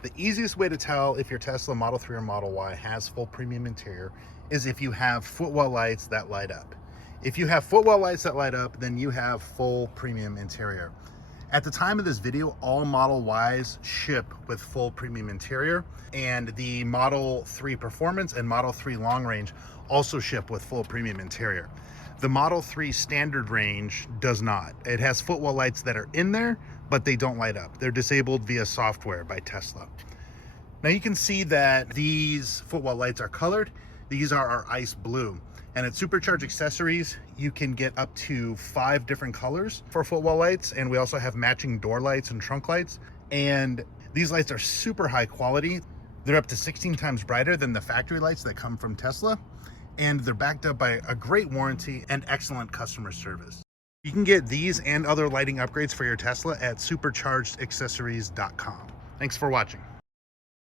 The easiest way to tell if your Tesla Model 3 or Model Y has full premium interior is if you have footwell lights that light up. If you have footwell lights that light up, then you have full premium interior. At the time of this video, all Model Ys ship with full premium interior, and the Model 3 Performance and Model 3 Long Range also ship with full premium interior. The Model 3 Standard Range does not. It has footwell lights that are in there, but they don't light up. They're disabled via software by Tesla. Now you can see that these footwell lights are colored. These are our ice blue. And at Supercharged Accessories, you can get up to 5 different colors for footwell lights. And we also have matching door lights and trunk lights. And these lights are super high quality. They're up to 16 times brighter than the factory lights that come from Tesla. And they're backed up by a great warranty and excellent customer service. You can get these and other lighting upgrades for your Tesla at superchargedaccessories.com. Thanks for watching.